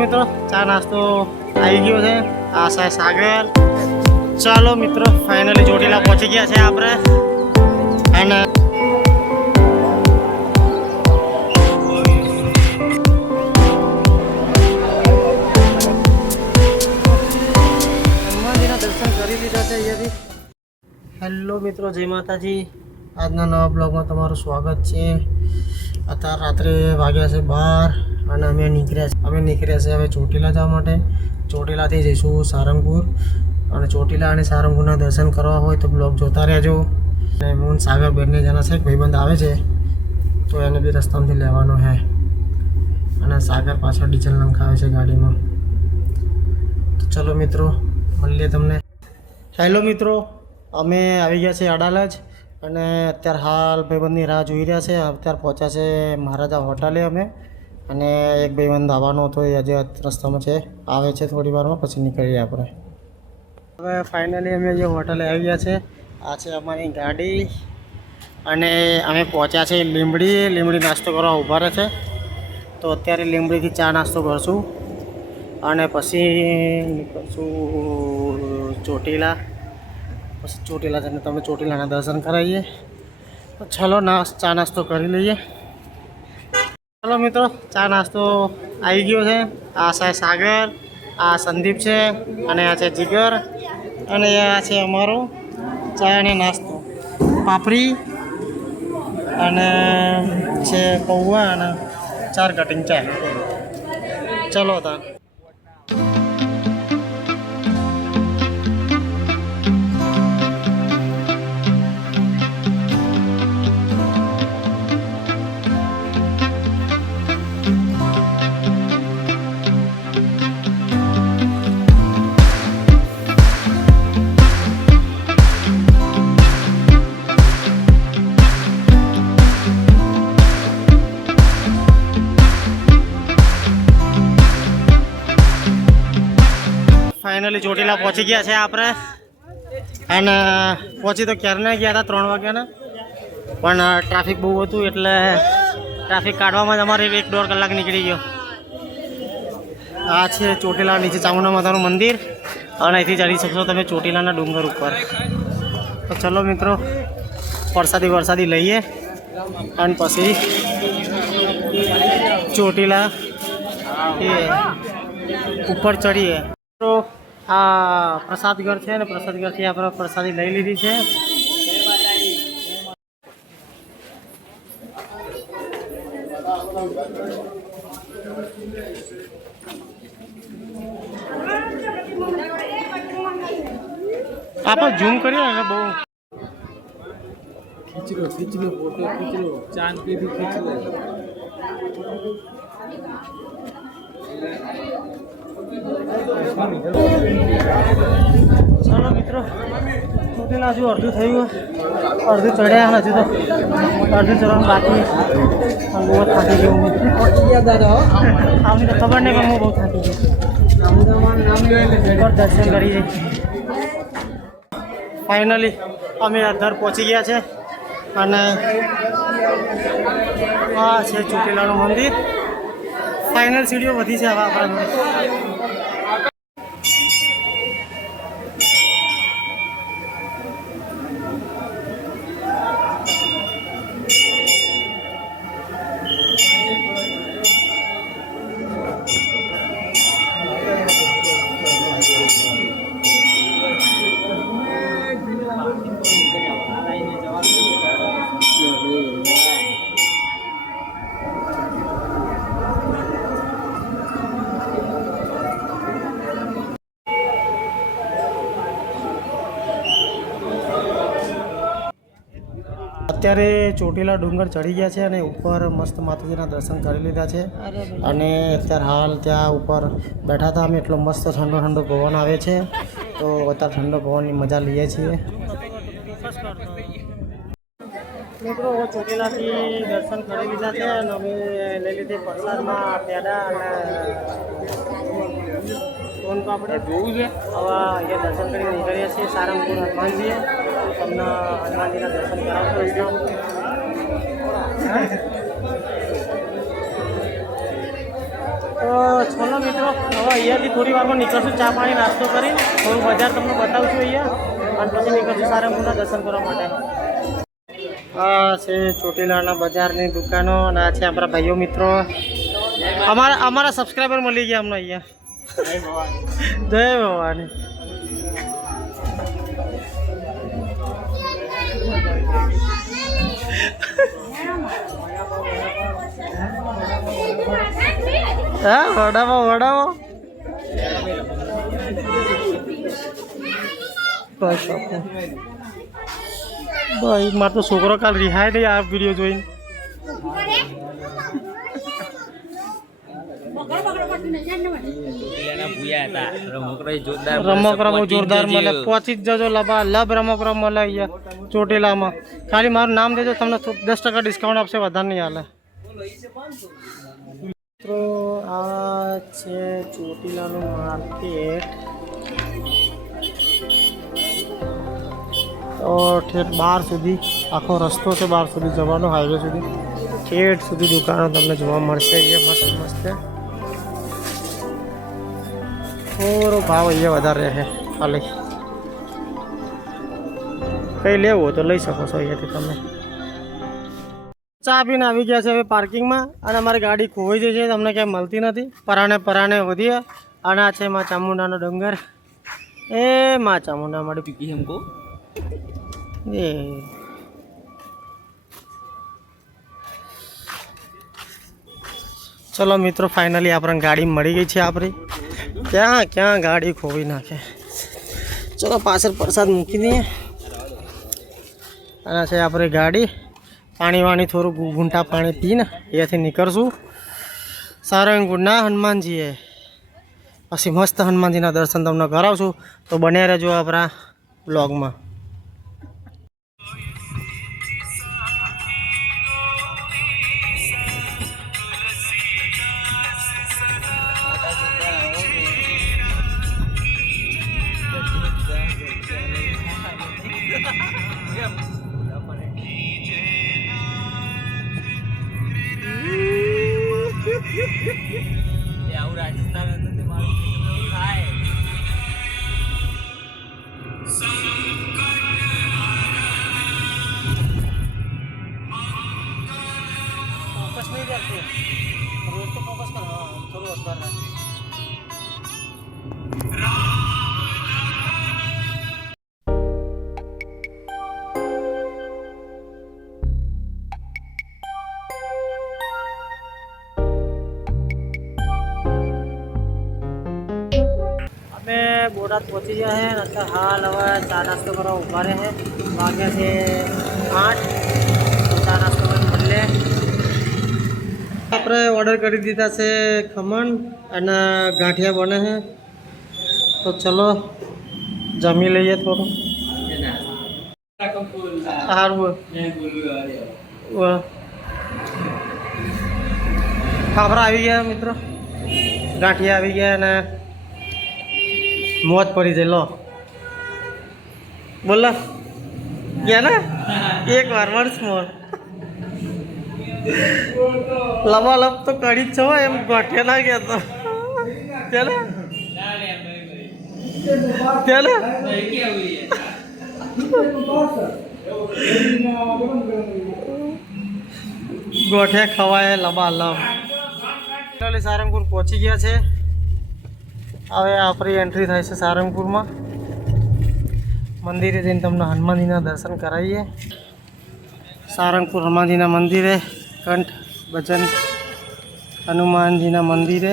મિત્રો ચા નાસ્તો આવી ગયો છે. આ છે સાગર. ચાલો મિત્રો ફાઇનલી ચોટીલા પહોંચી ગયા છે આપણે. અને હનુમાનજીના દર્શન કરી લીધા છે અહીંયાથી. હેલો મિત્રો, જય માતાજી. આજના નવા બ્લોગમાં તમારું સ્વાગત છે. અત્યારે રાત્રે વાગ્યા છે 12 અને અમે નીકળ્યા છે હવે ચોટીલા જવા માટે. ચોટીલાથી જઈશું સારંગપુર અને ચોટીલા અને સારંગપુરના દર્શન કરવા હોય તો બ્લોગ જોતા રહેજો. અને હું સાગર બંને જણા છે, ભાઈબંધ આવે છે તો એને બી રસ્તામાંથી લેવાનો છે. અને સાગર પાછળ ડીઝલ નંખાવે છે ગાડીમાં. તો ચલો મિત્રો, મળીએ તમને. હેલો મિત્રો, અમે આવી ગયા છીએ અડાલજ અને અત્યારે હાલ ભાઈબંધની રાહ જોઈ રહ્યા છે. અત્યારે પહોંચ્યા છે મહારાજા હોટલે અમે. અને એક ભાઈબંધ આવવાનો હતો, એ હજી રસ્તામાં છે, આવે છે થોડી વારમાં, પછી નીકળીએ આપણે. હવે ફાઇનલી અમે જે હોટલે આવી ગયા છે. આ છે અમારી ગાડી અને અમે પહોંચ્યા છે લીંબડી નાસ્તો કરવા ઊભા રહે છે. તો અત્યારે લીંબડીથી ચા નાસ્તો કરશું અને પછી નીકળશું ચોટીલા. પછી ચોટીલા જઈને તમે ચોટીલાના દર્શન કરાવીએ. તો ચલો ચા નાસ્તો કરી લઈએ. ચલો મિત્રો, ચા નાસ્તો આવી ગયો છે. આ છે સાગર, આ સંદીપ છે અને આ છે જીગર અને આ છે અમારો ચા અને નાસ્તો, પાપડી અને છે પૌવા અને 4 કટિંગ ચા. ચલો તા. ફાઇનલી ચોટીલા પહોંચી ગયા છે આપણે. અને પહોંચી તો ક્યારના ગયા હતા, 3 વાગ્યાના, પણ ટ્રાફિક બહુ હતું એટલે ટ્રાફિક કાઢવામાં જ અમારે 1-1.5 કલાક નીકળી ગયો. આ છે ચોટીલા નીચે ચામુંડા માતાનું મંદિર અને અહીંથી ચડી શકશો તમે ચોટીલાના ડુંગર ઉપર. તો ચલો મિત્રો, વરસાદી લઈએ અને પછી ચોટીલા ઉપર ચડીએ. તો આ પ્રસાદ ઘર છે ને પ્રસાદ ઘરથી આપણે પ્રસાદી લઈ લીધી છે. આપણે ઝૂમ કરીએ ને બહુ खींच लो फोटो खींच लो, चांद पे भी खींच लो. ચાલો મિત્રો, ચોટીલા હજુ અડધું થયું, અડધું ચડ્યા હજુ તો અડધું ચડવાનું બાકી. બહુ જ થાકી ગયો હું. આમની તો ખબર નહીં, પણ હું બહુ થાકી ગયો. દર્શન કરી ફાઇનલી અમે અંદર પહોંચી ગયા છે. અને આ છે ચોટીલાનું મંદિર. ફાઇનલ સીડીઓ વધી છે હવે આપણા. અત્યારે ચોટીલા ડુંગર ચડી ગયા છે અને ઉપર મસ્ત માતાજીના દર્શન કરી લીધા છે. અને અત્યારે હાલ ત્યાં ઉપર બેઠા હતા અમે. એટલો મસ્ત ઠંડો પવન આવે છે, તો અત્યારે ઠંડો પવનની મજા લઈએ છીએ. મિત્રો ચોટીલાથી દર્શન કરી લીધા છે અને અમે લઈ લીધી પ્રસાદમાં પેડા અને સોન પાપડી જોવું છે. હવે અહીંયા દર્શન કરીને નીકળીએ છીએ સારંગપુર હનુમાનજીએ. તમને હનુમાનજીના દર્શન કરાવશો. તો ચલો મિત્રો, હવે અહીંયાથી થોડી વારમાં નીકળશું, ચા પાણી નાસ્તો કરી થોડું બજાર તમને બતાવશું અહીંયા, અને પછી નીકળશું સારંગપુરના દર્શન કરવા માટે. આ છે ચોટીલાના બજારની દુકાનો, અને આ છે આપણા ભાઈઓ મિત્રો, અમારા સબસ્ક્રાઈબર મળી ગયા અમને અહીંયા. જય ભવાની. હા વડાવો ભાઈ મારો તો છોકરો કાલ રિહાય નહીં આ વિડીયો જોઈને. રમકડો જોરદાર મળે, પહોંચી જ જજો. લબ રમકડો મળે અહીંયા ચોટીલામાં. ખાલી મારું નામ દેજો, તમને 10% ડિસ્કાઉન્ટ આપશે, વધારે નહીં હાલે. મિત્રો આ છે ચોટીલાનું માર્કેટ. તો ઠેઠ બહાર સુધી આખો રસ્તો છે, બહાર સુધી જવાનો, હાઈવે સુધી ઠેઠ સુધી દુકાનો તમને જોવા મળશે. અહીંયા મસ્ત મસ્ત થોડો ભાવ અહીંયા વધારે રહે. ખાલી કંઈ લેવું હોય તો લઈ શકો છો અહીંયાથી તમે. ચા પીને આવી ગયા છે હવે પાર્કિંગમાં, અને અમારી ગાડી ખોવાઈ જાય છે, તમને ક્યાંય મળતી નથી. પરાણે વધીએ. અને આ છે મા ચામુંડાનો ડુંગર. એ મા ચામુંડા મારી પીકી હમકો એ ચલો મિત્રો, ફાઇનલી આપણને ગાડી મળી ગઈ છે આપણી. ક્યાં ગાડી ખોવી નાખે. ચલો પાછળ પ્રસાદ મૂકી દઈએ. અને છે આપણી ગાડી. પાણી થોડું ઘૂંટા પાણી પીને અહીંયાથી નીકળશું સારંગપુરના હનુમાનજીએ. પછી મસ્ત હનુમાનજીના દર્શન તમને કરાવશું, તો બન્યા રહેજો આપણા બ્લોગમાં. फोकस नहीं करते, रोड तो फोकस कर. हाँ थोड़ा करना. बोटाद पहुँची गया है. अच्छा हाल हवा चा नास्तो करो उभा रहे हैं. वागे से 8 तो चा नास्तो कर મળે. આપણે ઓર્ડર કરી દીધા છે ખમણ અને ગાંઠિયા બને છે, તો ચલો જમી લઈએ થોડું. સારું ફાફડા આવી ગયા મિત્રો, ગાંઠિયા આવી ગયા, અને મોજ પડી જાય. લો બોલો ગયા ને એક વાર વર્ષ મોર લબાલબ તો કડી જ છો એમ ગોઠે ના ગયા તો ચાલે ગોઠે ખવાય લબાલબ. સારંગપુર પહોંચી ગયા છે. હવે આપણી એન્ટ્રી થાય છે સારંગપુરમાં. મંદિરે જઈને તમને હનુમાનજીના દર્શન કરાવીએ. સારંગપુર હનુમાનજીના મંદિરે કંઠ ભજન હનુમાનજીના મંદિરે.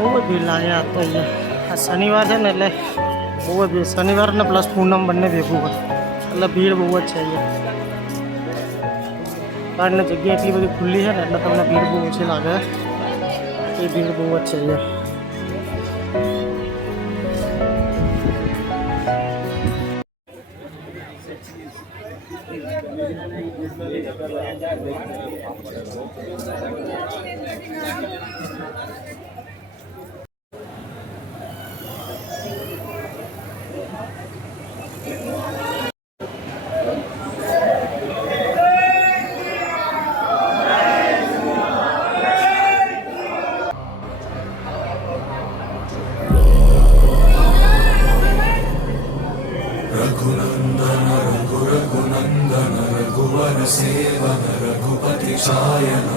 બહુ જ ભીડ લાગે આ તો અહીંયા. આ શનિવાર છે ને એટલે બહુ જ ભીડ. શનિવાર ને પ્લસ પૂનમ બંને ભેગું હોય એટલે ભીડ બહુ જ છે અહીંયા. કારણ જગ્યા એટલી બધી ખુલ્લી છે ને એટલે તમને ભીડ બહુ ઓછી લાગે. એ ભીડ બહુ જ છે અહીંયા. रघुनन्दन रघुरघुनन्दन रघुवर सेवन रघुपति चायन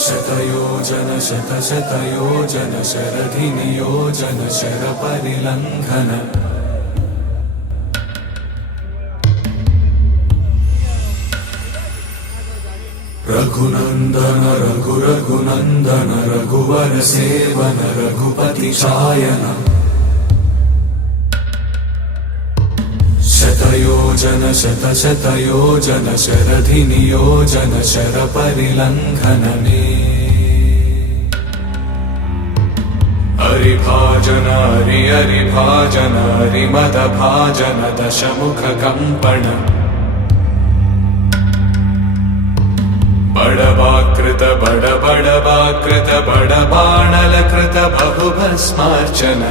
शतयोजन शतशतयोजन शरधिनियोजन शरपरिलङ्घन रघुनन्दन रघुरघुनन्दन रघुवर सेवन रघुपति चायन शतयोजन शतशतयोजन शरधिनियोजन शरपरिलङ्घनने हरिभाजन हरिभाजन हरिमदभाजन दशमुखकम्पण बडवाकृत बडबडवाकृत बडबाणलकृत बहुभस्मार्चन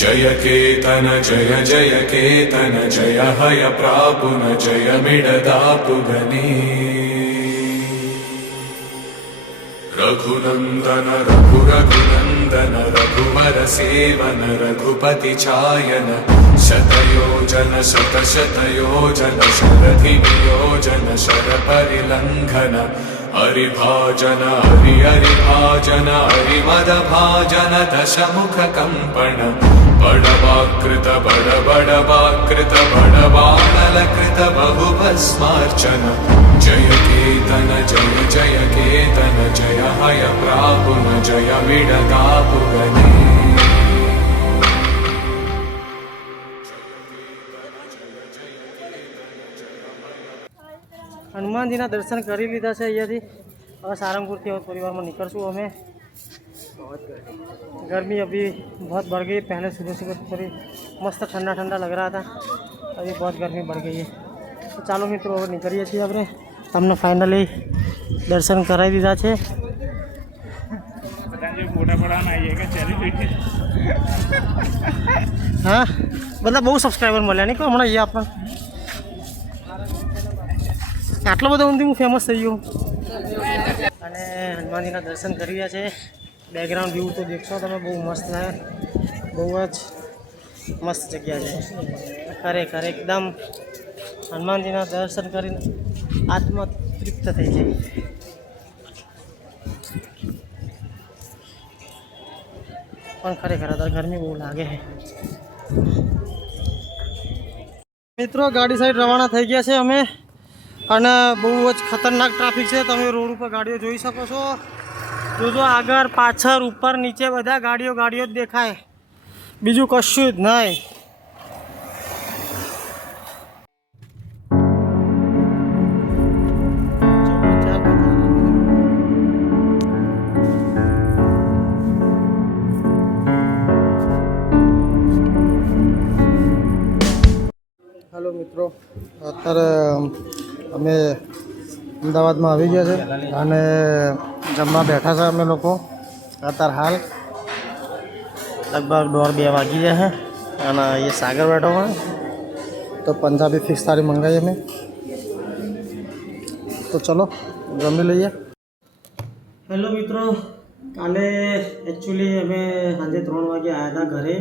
जय केतन जय जय केतन जय हय प्रापुन जय मिडदापुगने रघुनन्दन रघुरघुनन्दन रघुवर सेवन रघुपति चायन शतयोजन शतशतयोजन शरधिनियोजन शरपरिलङ्घन हरिभाजन हरिभाजन हरिमदभाजन दशमुखकम्पण बडवाकृत बडबडवाकृत बडबाणलकृत बहुभस्मार्चन जय केतन जय जय केतन जय हय प्रापुन जय मिडदापुगने હનુમાનજીના દર્શન કરી લીધા છે અહીંયાથી. હવે સારંગપુરથી હવે થોડી वार में निकलશું અમે. गर्मी अभी बहुत बढ़ गई. पहले सुबह सुबह थोड़ी मस्त ठंडा ठंडा लग रहा था, अभी बहुत गर्मी बढ़ गई है. तो ચાલો મિત્રો હવે નીકળીએ છીએ આપણે. તમને ફાઇનલી દર્શન કરાવી દીધા છે. હા, બધા બહુ સબસ્ક્રાઈબર મળ્યા નહીં કહો હમણાં અહીંયા આપણને. આટલો બધો ઊંધી હું ફેમસ થઈ ગયો. અને હનુમાનજીના દર્શન કરી રહ્યા છે. બેકગ્રાઉન્ડ વ્યૂ તો દેખશો તમે, બહુ મસ્ત છે. બહુ જ મસ્ત જગ્યા છે ખરેખર. એકદમ હનુમાનજીના દર્શન કરીને આત્મા તૃપ્ત થઈ જાય. પણ ખરેખર અત્યારે ગરમી બહુ લાગે છે. મિત્રો ગાડી સાઈડ રવાના થઈ ગયા છે અમે. અને બહુ જ ખતરનાક ટ્રાફિક છે. તમે રોડ ઉપર ગાડીઓ જોઈ શકો છો. જોજો આગળ પાછળ ઉપર નીચે બધા ગાડીઓ જ દેખાય, બીજું કશું જ નહીં. હેલો મિત્રો, અત્યારે અમે અમદાવાદમાં આવી ગયા છે અને જમવા બેઠા છે અમે લોકો. અત્યારે હાલ લગભગ 1:30 વાગી ગયા છે અને એ સાગર બેઠો હોય તો પંજાબી ફિક્સ થાળી મંગાવી અમે. તો ચલો જમી લઈએ. હેલો મિત્રો, કાલે એકચ્યુઅલી અમે સાંજે 3 વાગે આવ્યા હતા ઘરે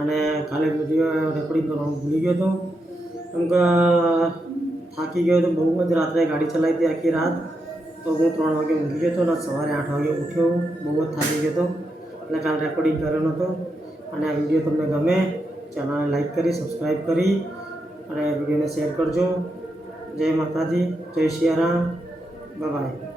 અને કાલે વિડીયો રેકોર્ડિંગ કરવાનું ભૂલી ગયો હતો. કેમ કે થાકી ગયો તો બહુ જ. રાત્રે ગાડી ચલાવી હતી આખી રાત, તો હું 3 વાગે ઊંઘી ગયો હતો અને સવારે 8 વાગે ઉઠ્યો. બહુ જ થાકી ગયો હતો એટલે કાલે રેકોર્ડિંગ કર્યો નહોતો. અને આ વિડીયો તમને ગમે ચેનલને લાઈક કરી, સબસ્ક્રાઈબ કરી અને વિડીયોને શેર કરજો. જય માતાજી, જય સિયારામ, બાય બાય.